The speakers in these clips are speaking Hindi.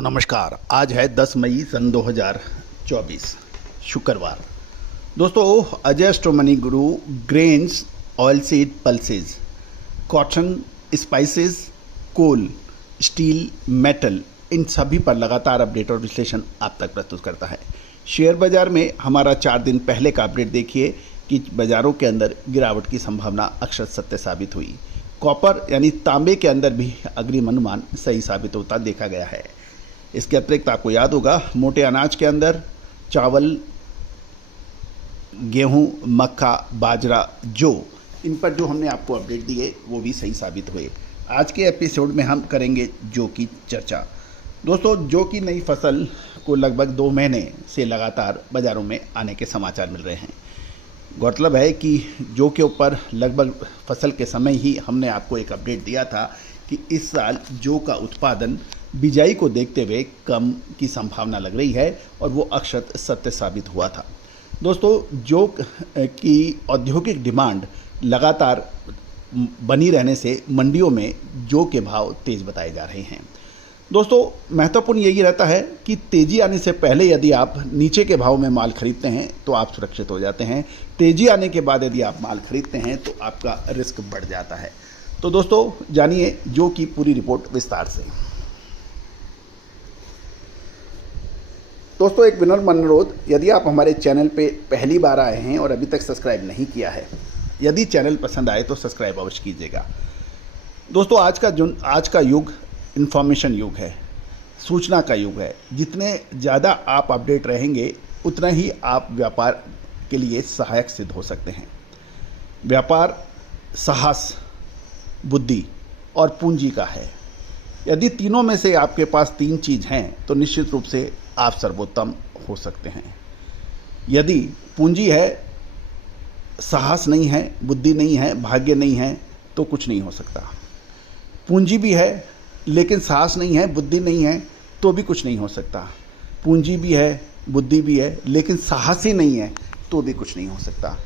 दोस्तों नमस्कार। आज है 10 मई सन 2024 शुक्रवार। दोस्तों Ajay astronomy Guru grains, oil seed, pulses, cotton, spices, coal, steel, metal, इन सभी पर लगातार अपडेट और विश्लेषण आप तक प्रस्तुत करता है। शेयर बाजार में हमारा 4 दिन पहले का अपडेट देखिए कि बाजारों के अंदर गिरावट की संभावना अक्षर सत्य साबित हुई। कॉपर यानी तांबे के अंदर भी अग्रिम अनुमान सही साबित होता देखा गया है। इसके अतिरिक्त आपको याद होगा मोटे अनाज के अंदर चावल, गेहूं, मक्का, बाजरा, जौ, इन पर जो हमने आपको अपडेट दिए वो भी सही साबित हुए। आज के एपिसोड में हम करेंगे जौ की चर्चा। दोस्तों जौ की नई फसल को लगभग 2 महीने से लगातार बाज़ारों में आने के समाचार मिल रहे हैं। गौरतलब है कि जौ के ऊपर लगभग फसल के समय ही हमने आपको एक अपडेट दिया था कि इस साल जौ का उत्पादन बिजाई को देखते हुए कम की संभावना लग रही है और वो अक्षर सत्य साबित हुआ था। दोस्तों जौ की औद्योगिक डिमांड लगातार बनी रहने से मंडियों में जौ के भाव तेज़ बताए जा रहे हैं। दोस्तों महत्वपूर्ण यही रहता है कि तेज़ी आने से पहले यदि आप नीचे के भाव में माल खरीदते हैं तो आप सुरक्षित हो जाते हैं। तेज़ी आने के बाद यदि आप माल खरीदते हैं तो आपका रिस्क बढ़ जाता है। तो दोस्तों जानिए जौ की पूरी रिपोर्ट विस्तार से। दोस्तों एक विनम्र अनुरोध, यदि आप हमारे चैनल पे पहली बार आए हैं और अभी तक सब्सक्राइब नहीं किया है, यदि चैनल पसंद आए तो सब्सक्राइब अवश्य कीजिएगा। दोस्तों आज का युग इंफॉर्मेशन युग है, सूचना का युग है। जितने ज़्यादा आप अपडेट रहेंगे उतना ही आप व्यापार के लिए सहायक सिद्ध हो सकते हैं। व्यापार साहस, बुद्धि और पूंजी का है। यदि तीनों में से आपके पास 3 चीज़ हैं तो निश्चित रूप से आप सर्वोत्तम हो सकते हैं। यदि पूंजी है, साहस नहीं है, बुद्धि नहीं है, भाग्य नहीं है तो कुछ नहीं हो सकता। पूंजी भी है लेकिन साहस नहीं है, बुद्धि नहीं है तो भी कुछ नहीं हो सकता। पूंजी भी है, बुद्धि भी है लेकिन साहस ही नहीं है तो भी कुछ नहीं हो सकता।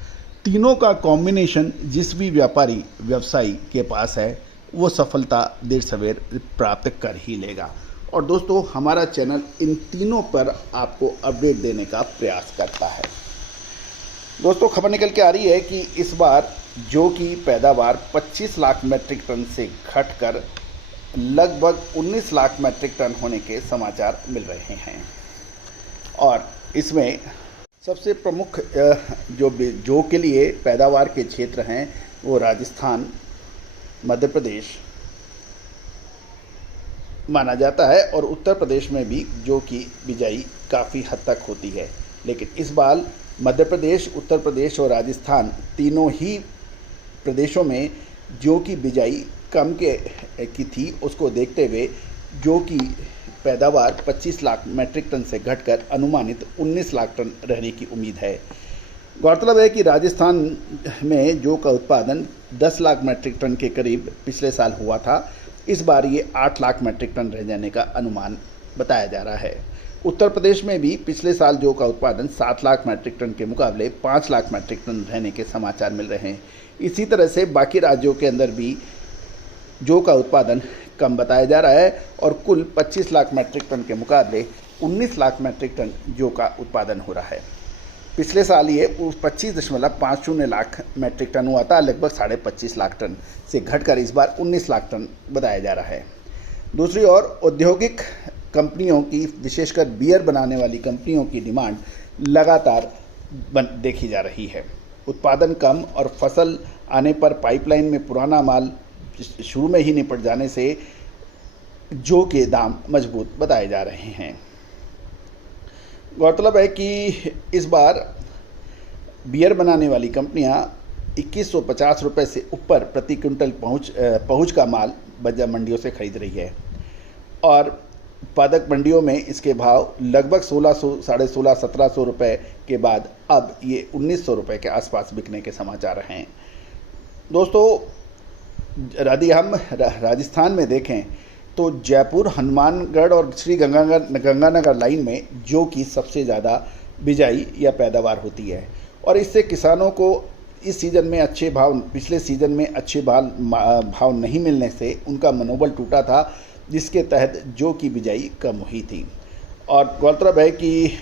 तीनों का कॉम्बिनेशन जिस भी व्यवसायी के पास है वो सफलता देर सवेर प्राप्त कर ही लेगा। और दोस्तों हमारा चैनल इन तीनों पर आपको अपडेट देने का प्रयास करता है। दोस्तों खबर निकल के आ रही है कि इस बार जौ की पैदावार 25 लाख मैट्रिक टन से घटकर लगभग 19 लाख मैट्रिक टन होने के समाचार मिल रहे हैं। और इसमें सबसे प्रमुख जो जौ के लिए पैदावार के क्षेत्र हैं वो राजस्थान, मध्य प्रदेश माना जाता है और उत्तर प्रदेश में भी जौ की बिजाई काफ़ी हद तक होती है। लेकिन इस बार मध्य प्रदेश, उत्तर प्रदेश और राजस्थान तीनों ही प्रदेशों में जौ की बिजाई कम की थी। उसको देखते हुए जौ की पैदावार 25 लाख मैट्रिक टन से घटकर अनुमानित 19 लाख टन रहने की उम्मीद है। गौरतलब है कि राजस्थान में जौ का उत्पादन 10 लाख मैट्रिक टन के करीब पिछले साल हुआ था। इस बार ये 8 लाख मैट्रिक टन रह जाने का अनुमान बताया जा रहा है। उत्तर प्रदेश में भी पिछले साल जौ का उत्पादन 7 लाख मैट्रिक टन के मुकाबले 5 लाख मैट्रिक टन रहने के समाचार मिल रहे हैं। इसी तरह से बाकी राज्यों के अंदर भी जौ का उत्पादन कम बताया जा रहा है और कुल 25 लाख मैट्रिक टन के मुकाबले 19 लाख मैट्रिक टन जौ का उत्पादन हो रहा है। पिछले साल ये 25.50 लाख मैट्रिक टन हुआ था, लगभग 25.5 लाख टन से घटकर इस बार 19 लाख टन बताया जा रहा है। दूसरी ओर औद्योगिक कंपनियों की, विशेषकर बियर बनाने वाली कंपनियों की डिमांड लगातार देखी जा रही है। उत्पादन कम और फसल आने पर पाइपलाइन में पुराना माल शुरू में ही निपट जाने से जौ के दाम मजबूत बताए जा रहे हैं। गौरतलब है कि इस बार बियर बनाने वाली कंपनियां 2150 रुपये से ऊपर प्रति क्विंटल पहुँच का माल बाजार मंडियों से खरीद रही है और उत्पादक मंडियों में इसके भाव लगभग 1600, 1650, 1700 रुपये के बाद अब ये 1900 रुपये के आसपास बिकने के समाचार हैं। दोस्तों यदि हम राजस्थान में देखें तो जयपुर, हनुमानगढ़ और श्री गंगानगर लाइन में जौ की सबसे ज़्यादा बिजाई या पैदावार होती है और इससे किसानों को इस सीज़न में अच्छे भाव, पिछले सीज़न में अच्छे भाव नहीं मिलने से उनका मनोबल टूटा था। जिसके तहत जौ की बिजाई कम हुई थी। और गौरतलब है कि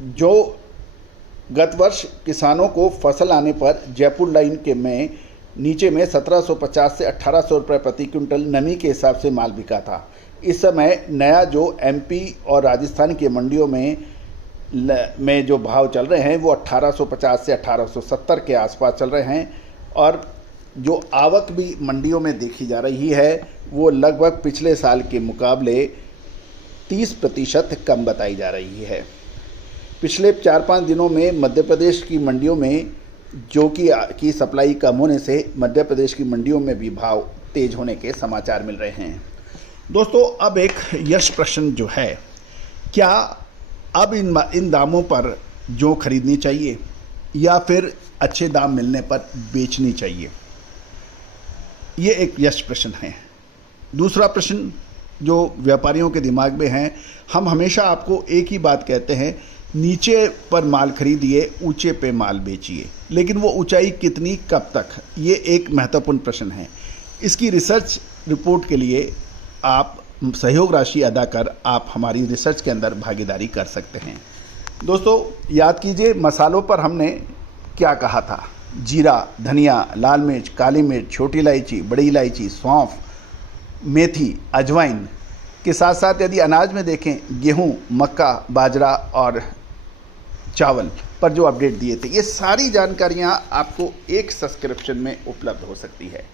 जो गत वर्ष किसानों को फसल आने पर जयपुर लाइन के में नीचे में 1750 से 1800 रुपये प्रति क्विंटल नमी के हिसाब से माल बिका था। इस समय नया जो एमपी और राजस्थान की मंडियों में जो भाव चल रहे हैं वो 1850 से 1870 के आसपास चल रहे हैं। और जो आवक भी मंडियों में देखी जा रही है वो लगभग पिछले साल के मुकाबले 30% कम बताई जा रही है। पिछले 4-5 दिनों में मध्य प्रदेश की मंडियों में जौ की सप्लाई कम होने से मध्य प्रदेश की मंडियों में भी भाव तेज होने के समाचार मिल रहे हैं। दोस्तों, अब एक यश प्रश्न जो है, क्या अब इन दामों पर जौ खरीदनी चाहिए या फिर अच्छे दाम मिलने पर बेचनी चाहिए? ये एक यश प्रश्न है। दूसरा प्रश्न जो व्यापारियों के दिमाग में है, हम हमेशा आपको एक ही बात कहते हैं, नीचे पर माल खरीदिए, ऊंचे पे माल बेचिए, लेकिन वो ऊंचाई कितनी, कब तक, ये एक महत्वपूर्ण प्रश्न है। इसकी रिसर्च रिपोर्ट के लिए आप सहयोग राशि अदा कर आप हमारी रिसर्च के अंदर भागीदारी कर सकते हैं। दोस्तों, याद कीजिए मसालों पर हमने क्या कहा था। जीरा, धनिया, लाल मिर्च, काली मिर्च, छोटी इलायची, बड़ी इलायची, सौंफ, मेथी, अजवाइन के साथ साथ यदि अनाज में देखें गेहूं, मक्का, बाजरा और चावल पर जो अपडेट दिए थे, ये सारी जानकारियां आपको एक सब्सक्रिप्शन में उपलब्ध हो सकती है।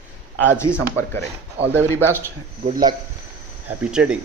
आज ही संपर्क करें। All the very best, good luck, happy trading.